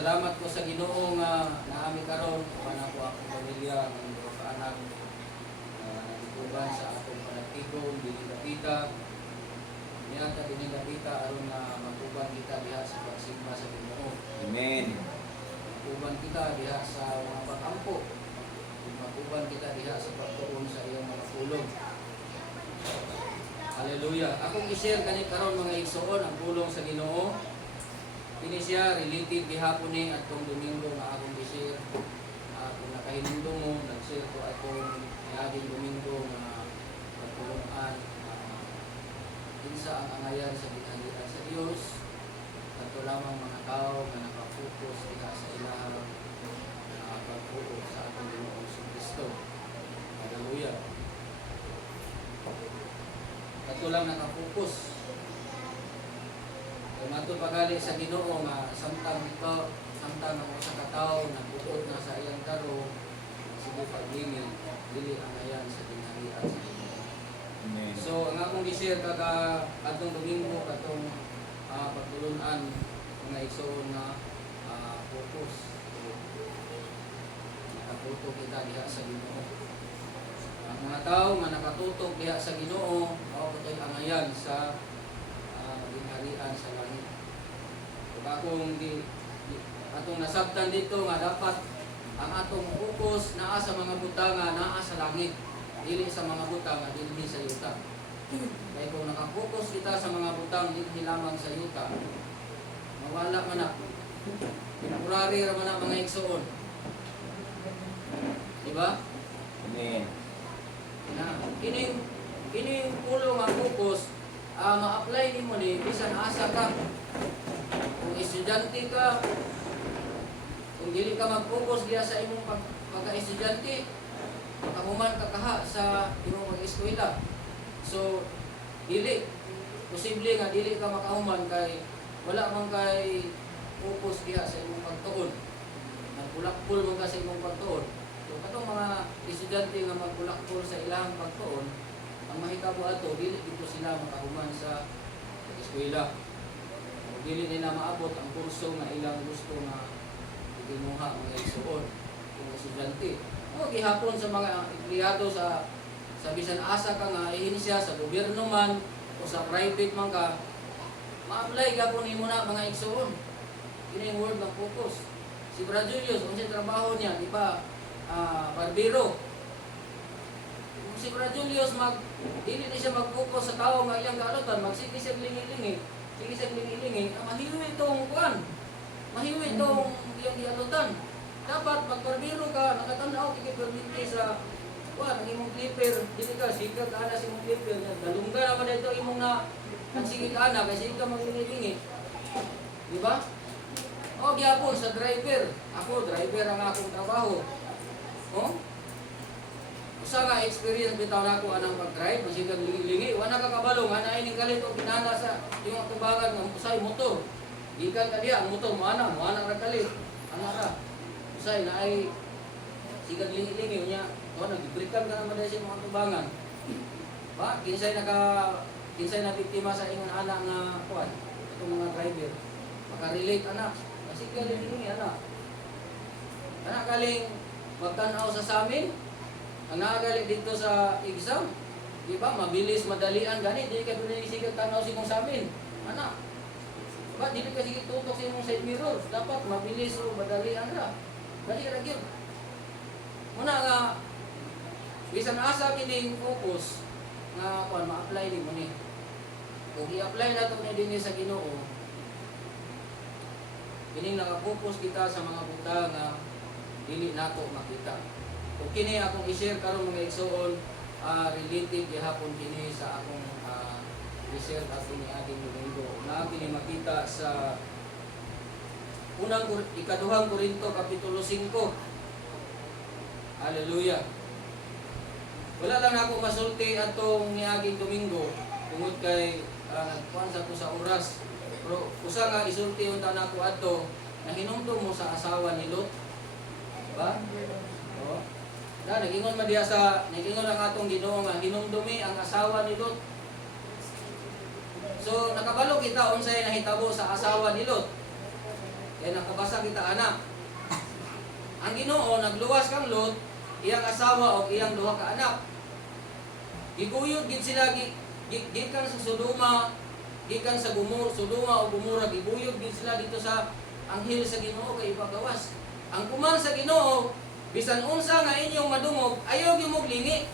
Salamat ko sa Ginoo nga naami karon kana ko akong pamilya ng mga kaanak nagtuban sa atong panagtigom dili kapita. Niya ka dili kapita aron na matuban kita diha sa pagsigma sa Ginoo. Amen. Matuban kita diha sa mga pag-ampo. Matuban kita diha sa pagtuon sa iyang mga pulong. Hallelujah. Akong i-share kani karon mga igsoon ang pulong sa Ginoo. Kini siya related gihapon ni atong Domingo nga akong i-share. Kung nakahinumdum mo, nag-share ko atong niaging Domingo nga pagtulungan. Kinsa ang angayan sa ginhalian sa Dios. Kadto lamang mga tao nga nakafokus diha sa ilahang pagtuo sa atong Ginoong Kristo. Hallelujah. Kadto lang nakafokus. Kung ato pagali sa Ginoo nga samtang ang usa ka tawo nagbuot na sa iyang karo sige paglingin dili angayan sa ginhalian sa Ginoo. Amen. So ang akong gi-share kada adtong Domingo katong pagtulunan mga igsoon nga focus. Nakatutok kita diha sa Ginoo. Ang mga tawo nga nakatutok diha sa Ginoo mao katoy angayan sa ginhalian sa langit. Kung atong nasabtan dito nga dapat ang atong focus naa sa mga butanga naa sa langit, dili sa mga butang nga dinhi sa yuta. Kaya kung nakapokus kita sa mga butang dinhi lamang sa yuta, mawala man na. Temporary ra man na mga igsoon. Diba? Amen. Na kining pulong nga focus ma-apply nimo ni bisan asa ka. Kung estudyante ka, kung dili ka mag-focus diya sa imong pagka-estudyante, makahuman ka kaha sa imong pag-eskwela. So, posible nga dili ka makahuman kay wala man kay focus diha sa imong pagtuon. Nagpulakpul man ka sa imong pagtuon. So, katong mga estudyante nga magpulakpul sa ilang pagtuon, ang mahitabo ato dili dito sila makahuman sa eskwela. Dili nila maabot ang kurso nga ilang gusto nga ginuha mga igsoon kung estudyante. Gihapon sa mga empleyado sa bisan asa ka nga ihinsya sa gobyerno man o sa private man ka, ma-apply gapon nimo na mga igsoon. Kini ang word ng focus. Si Brad Julius, unsay trabaho niya, di ba? Barbero. Si Brad Julius dili na siya mag-focus sa tao nga iyang kaalutan, magsige siya lingi-lingi. Sige siya lingi-lingi, mahiwi itong kuan. Mahiwi itong iyang kaalutan. Dapat magbarbero ka, nakatanaw kikipagminti sa kuan, ang imong clipper, dili ka sikat ana sa imong clipper. Dalungga naman ito imong na nagsige ka ana kasi ikaw maglingi-lingi. Di ba? O gyapon sa driver. Ako driver ang akong trabaho. Oh? Usa nga experience bitaw nako anang pag-drive, basig kag lingi-lingi, wa na kakabalo nga naay ning kalit og kinahanglan sa imong tubangan nga usay motor. Gikan ka diha ang motor mo ana ra kalit. Ana ra. Usay naay sigag lingi-lingi unya, o nagbrikan ka naman sa imong tubangan. Ba, kinsay na biktima sa imong ana nga kuan, itong mga driver. Maka-relate ana. Basig ka lingi-lingi ana. Ana kaling magtan-aw sa amin. Ang nakagalit dito sa exam, di ba? Mabilis, madalian, gani. Di ka doon sige tanaw si mong sa amin. Anak, ba? Di ka sige tutok sa imong side mirror. Dapat mabilis o madalian ra. Dali ka lagi. Muna nga, bisan asa kining focus nga kuan ma-apply din mo ni. Kung i-apply na ito na din sa Ginoo, kining naka-focus kita sa mga buta nga dili nato makita. Kung kini akong i-share karon mga igsoon, related gihapon kini sa akong i-share ato ni ating Domingo. Na kini makita sa ikaduhang Korinto kapitulo 5. Hallelujah. Wala lang ako masulti atong niaging Domingo tungod kay nagkuan sa ko sa oras. Pero usa nga isulti unta nako adto na hinumdum mo sa asawa ni Lot. Diba? Oh. Nagingon man diha nagingon ang atong Ginoo nga hinumdumi ang asawa ni Lot. So nakabalo kita unsay nahitabo sa asawa ni Lot. Kaya nakabasa kita ana. Ang Ginoo nagluwas kang Lot, iyang asawa o iyang duha ka anak. Giguyod gid sila gikan sa Sodoma, gikan sa Sodoma o Gomora, gibuyod gid sila dito sa anghel sa Ginoo kay ipagawas. Ang kuman sa Ginoo, bisan unsa nga inyong madungog, ayaw gyud mog lingi.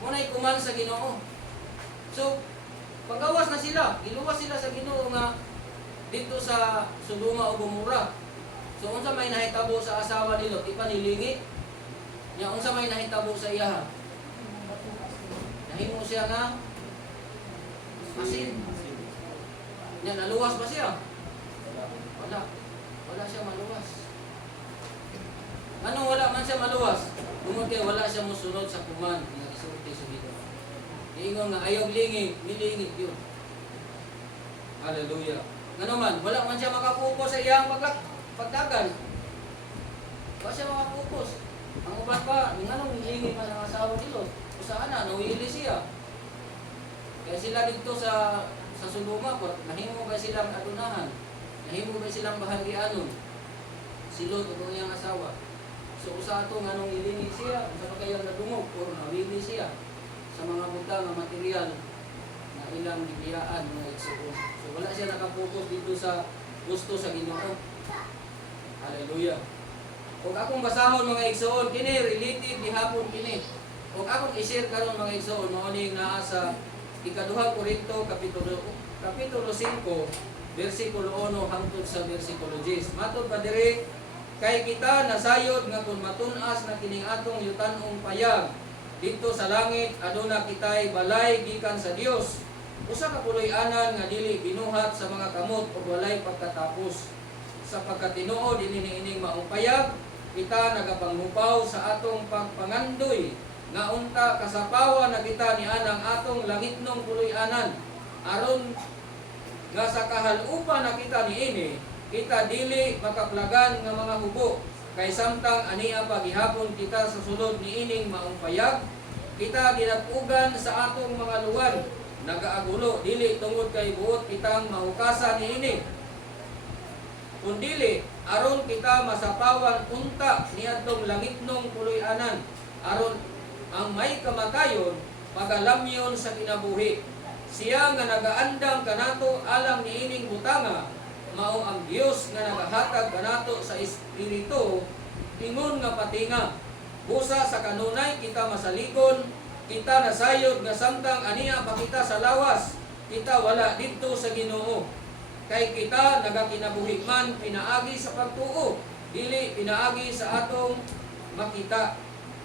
Munay kuman sa Ginoo. So, pagawas na sila, giluwas sila sa Ginoo nga dito sa Sodoma o Gomora. So unsa may nahitabo sa asawa ni Lot, ipanilingi. Nya unsa may nahitabo sa iya? Nahimo siya nga asin. Nya naluwas ba siya? Wala. Wala siya maluwas. Ano wala man siya maluwas? Tungod kay wala siya mosunod sa kuman nga isulti sa Ginoo. Ingon nga ayaw lingi, nilingi yun. Hallelujah. Ngano man, wala man siya makapokus sa iyang pagdagan. Wala siya makapupos. Ang uban pa, nganong nilingi man ang asawa ni Lot? Usahan na, nawili siya. Kaya sila dito sa Sodoma, nahimo ba silang adunahan? Nahimo ba silang bahagianon? Si Lot o iyang asawa. So usa ato nganong nilingi siya, usa pa kayang nadungog o nawili siya sa mga butang nga material na ilang gibiyaan mga igsoon. So wala siya nakapokus dito sa gusto sa Ginoo. Hallelujah. Kung akong basahon mga igsoon, kini related gihapon kini. Kung akong i-share karon mga igsoon, mao ning naa sa ikaduhang Korinto kapitulo 5 bersikulo 1 hangtod sa bersikulo 10. Matod pa diri, kay kita nasayod nga kun matun-as na kining atong yutan-ong payag dito sa langit aduna kitay balay gikan sa Dios. Usa ka puloy-anan nga dili binuhat sa mga kamot o walay pagkatapos. Sa pagkatinuod dinhi ining maong payag, kita nagapanghupaw sa atong pagpangandoy nga unta kasapawan na kita ni anang atong langitnong puloy-anan aron nga sa kahalupan na kita niini kita dili makaplagan nga mga hubo kay samtang ania pagihapon kita sa sulod niining maong payag kita ginag-ugan sa atong mga luwan nagaagulo dili tungod kay buot kitang mahukasan niini kundili aron kita masapawan unta niadtong langitnong puloy-anan aron ang may kamatayon magalamyon sa kinabuhi. Siya nga nagaandam kanato alang niining butanga mao ang Dios nga nagahatag kanato sa espiritu ingon nga patinga. Busa sa kanunay kita masaligon, kita nasayod nga samtang aniya pa kita sa lawas, kita wala didto sa Ginoo. Kay kita nagakinabuhi man pinaagi sa pagtuo, dili pinaagi sa atong makita.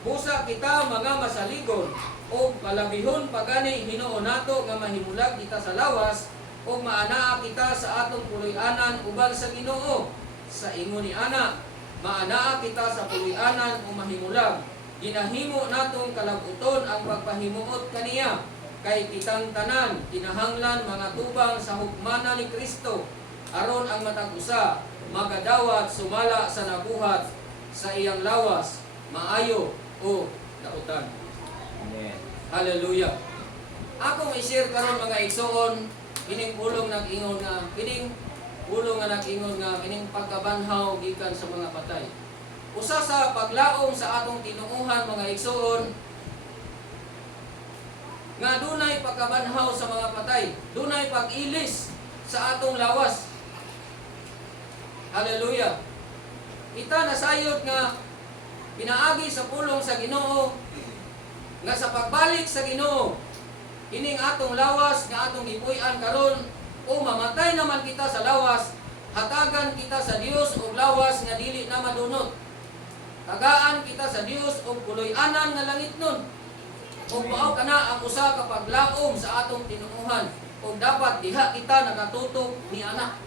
Busa kita mga masaligon o palabihon pagani Hinoo nato nga mahimulag kita sa lawas o maanaa kita sa atong puloy-anan ubal sa Ginoo. Sa ingon ni ana, maanaa kita sa puloy-anan o mahimulag. Ginahimo natong kalabuton ang pagpahimuot kaniya kay kitang tanan kinahanglan mga tubang sa hukmana ni Kristo aron ang matag usa magadawat sumala sa nabuhat sa iyang lawas maayo o dautan. Amen. Hallelujah. Ako i-share karon mga igsoon kining pulong nag-ingon nga kining pulong nga nag-ingon nga kining pagkabanhaw gikan sa mga patay. Usa sa paglaom sa atong tinuuhan mga igsoon nga dunay pagkabanhaw sa mga patay, dunay pag-ilis sa atong lawas. Hallelujah. Kita nasayod nga pinaagi sa pulong sa Ginoo nga sa pagbalik sa Ginoo ining atong lawas nga atong gipuy-an karon o mamatay naman kita sa lawas, hatagan kita sa Dios og lawas nga dili na madunot. Tagaan kita sa Dios og puloy-anan nga langitnon. Ug mao kana ang usa ka paglaom sa atong tinuuhan ug dapat diha kita nakatutok ni anak.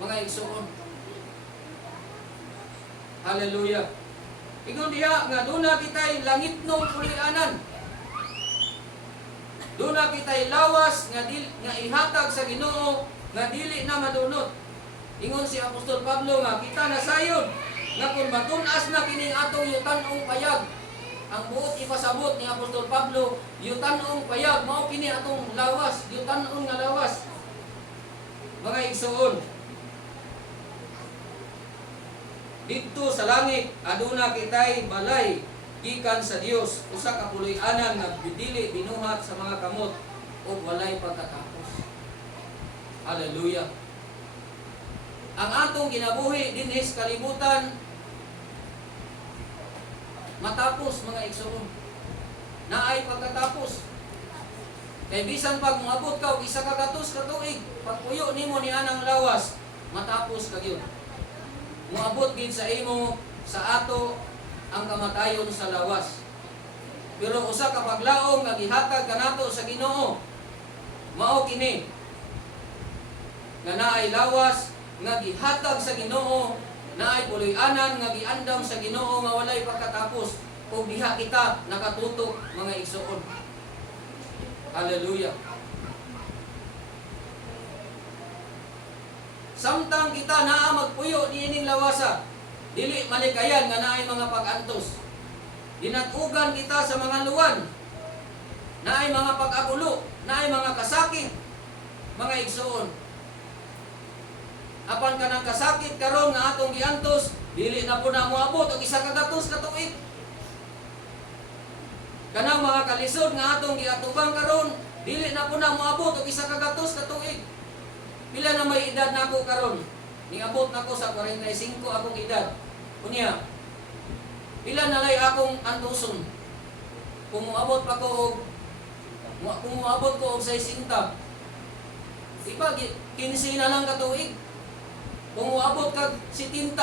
Mga igsoon. Hallelujah. Ingon diha nga duna kitay langitnong puloy-anan. Duna kitay lawas nga ihatag sa Ginoo nga dili na madunot. Ingon si Apostol Pablo nga kita nasayod nga kung matun-as na kining atong yutan-ong payag. Ang buot ipasabot ni Apostol Pablo, yutan-ong payag mao kini atong lawas, yutan-ong nga lawas. Mga igsoon. didto sa langit aduna kitay balay gikan sa Dios, usa ka puloy-anan nga bidili binuhat sa mga kamot ug walay pagkatapos. Hallelujah. Ang atong kinabuhi dinhi sa kalibutan matapos, mga igsoon. Naay pagkatapos. Kay bisan pag moabot ka og isa ka gatos ka tuig, pagpuyo nimo ni anang lawas, matapos ka gyud. Moabot gid sa imo sa ato ang kamatayon sa lawas. Pero usa ka paglaom nga gihatag kanato sa Ginoo, mao kini nga naay lawas nga gihatag sa Ginoo, naay puloy-anan nga giandam sa Ginoo nga walay pagkatapos, ug diha kita nakatutok, mga igsoon. Hallelujah. Samtang kita naa magpuyo niining lawasa, dili malikayan nga naay mga pag-antos. Dinatugan kita sa mga luwan, naay mga pag-agulo, naay mga kasakit, mga igsoon. Apan ka ng kasakit karon nga atong giantos, dili na po na moabot og isa ka gatos ka tuig. Kanang mga kalisod nga atong giatubang karon, dili na po na moabot og isa ka gatos ka tuig. Pila na may edad nako karon? Niabot nako sa 45 akong edad. Unya, pila na lay akong antuson? Kung moabot pa ko og 60. Iba 15 na lang ka tuig. Kung moabot ka 70, 25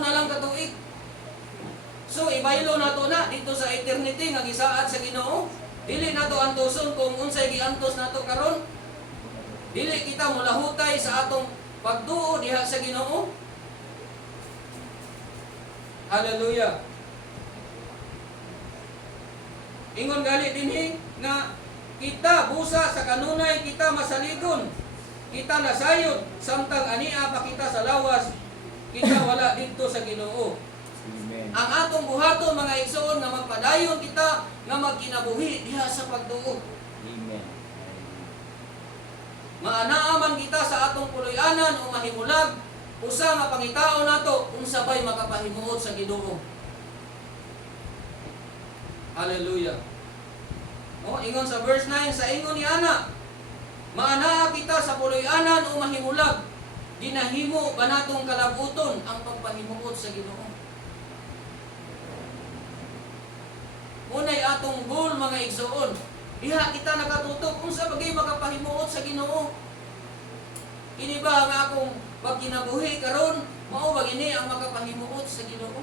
na lang ka tuig. So ibaylo na to na dito sa eternity nga gisaad sa Ginoo. Dili nato antuson kung unsay giantos nato karon. Dili kita mulahutay sa atong pagtuo diha sa Ginoo. Hallelujah. Ingon gali dinhi nga kita busa sa kanunay kita masaligon. Kita nasayod samtang ania pa kita sa lawas, kita wala dito sa Ginoo. Amen. Ang atong buhaton, mga igsoon, nga magpadayon kita nga magkinabuhi diha sa pagtuo. Amen. Maanaaman kita sa atong puloy-anan o mahimulag, usa nga pangitao nato kung sabay makapahimuot sa Ginoo. Hallelujah. Ingon sa verse 9, sa ingon ni Ana, maanaa kita sa puloy-anan o mahimulag, ginahimo ba natong kalabuton ang pagpahimuot sa Ginoo? Unay atong goal, mga igsoon, diha kita nakatutok kung sa bagay makapahimuot sa Ginoo. Ini ba nga akong pagkinabuhi karon, mao ba gini ang makapahimuot sa Ginoo?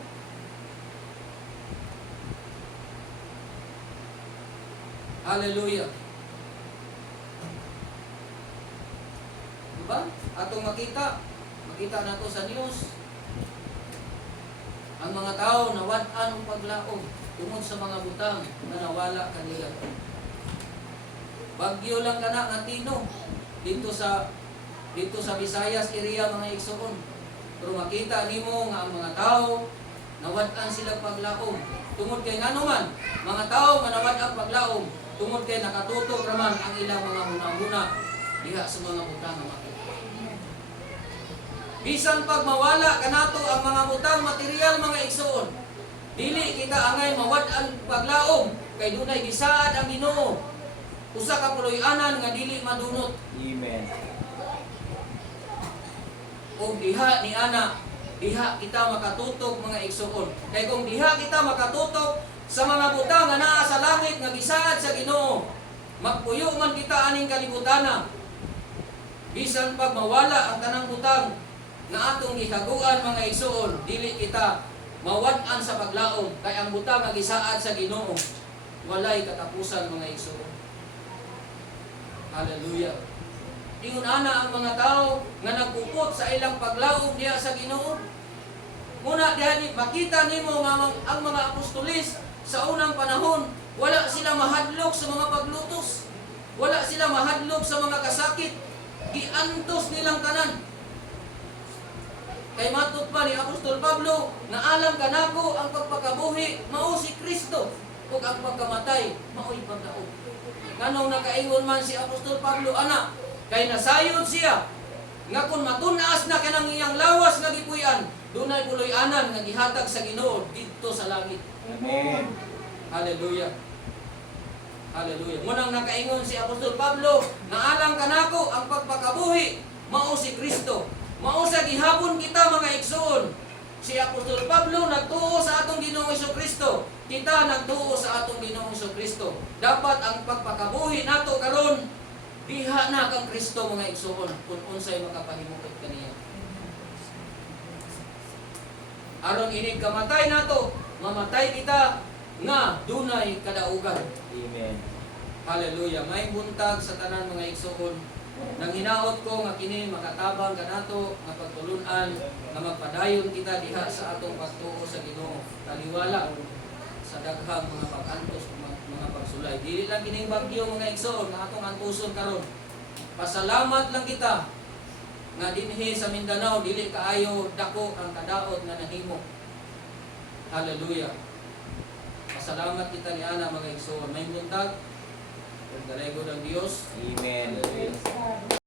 Hallelujah. Diba? Atong makita nato sa news, ang mga tao nawad-an og paglaom tungod sa mga butang na nawala kanila. Bagyo lang kana nga tino dito sa Visayas area, mga igsoon. Pero makita nimo nga ang mga tao nawad-an sila paglaom tungod kay ngano man mga tao nga nawad-an paglaom tungod kay nakatutok raman ang ilang mga hunahuna diha sa mga butang nga makita. Bisan pag mawala kanato ang mga butang material, mga igsoon, dili kita angay mawad-an paglaom kay dunay gisaad ang Ginoo. Usa ka puloy-anan nga dili madunot. Amen. O diha ni ana, diha kita makatutok, mga igsoon. Kay kung diha kita makatutok sa mga butang nga naa sa langit nga gisaad sa Ginoo, magpuyo man kita aning kalibutana. Bisan pag mawala ang tanang butang nga atong gihaguan, mga igsoon, dili kita mawad-an sa paglaom kay ang butang nga gisaad sa Ginoo walay katapusan, mga igsoon. Hallelujah. Ingon ana ang mga tao nga nagpupot sa ilang paglaom diha sa Ginoo. Muna diha makita nimo nga ang mga apostolis sa unang panahon, wala sila mahadlok sa mga paglutos. Wala sila mahadlok sa mga kasakit. Giantos nilang tanan. Kay matud pa ni Apostol Pablo, na alam kanako ang pagpakabuhi mao si Kristo, ug ang pagkamatay mao'y pagdaog. Nganong nakaingon man si Apostol Pablo, ana, kay nasayod siya nga kung matunaas na kanang iyang lawas nga gipuy-an, dunay puloy-anan nga gihatag sa Ginoo didto sa langit. Amen. Hallelujah. Hallelujah. Munang nakaingon si Apostol Pablo, naalang kanako ang pagpakabuhi mao si Kristo. Mao sa gihapon kita mga igsoon. Si Apostol Pablo nagtuo sa atong Ginoong Kristo. Kita nagtuo sa atong Ginoong Kristo. Dapat ang pagpakabuhi nato karon diha na kang Kristo mga igsoon kung unsay makapahimukot kaniya. Aron inig kamatay nato, mamatay kita nga dunay kadaugan. Amen. Hallelujah. May buntag sa tanan mga igsoon. Nang hinaot ko nga kini makatabang kanato nga pagtulunan nga magpadayon kita diha sa atong pagtuo sa Ginoo. Taliwala sa daghang mga pag-antos mga pagsulay. Dili lang kining bagyo mga igsoon nga atong antuson karon. Pasalamat lang kita nga dinhi sa Mindanao dili kaayo dako ang kadaot nga nahimo. Hallelujah. Pasalamat kita ni ana mga igsoon. May buntag. Pagdalaygo ng Diyos. Amen. Hallelujah.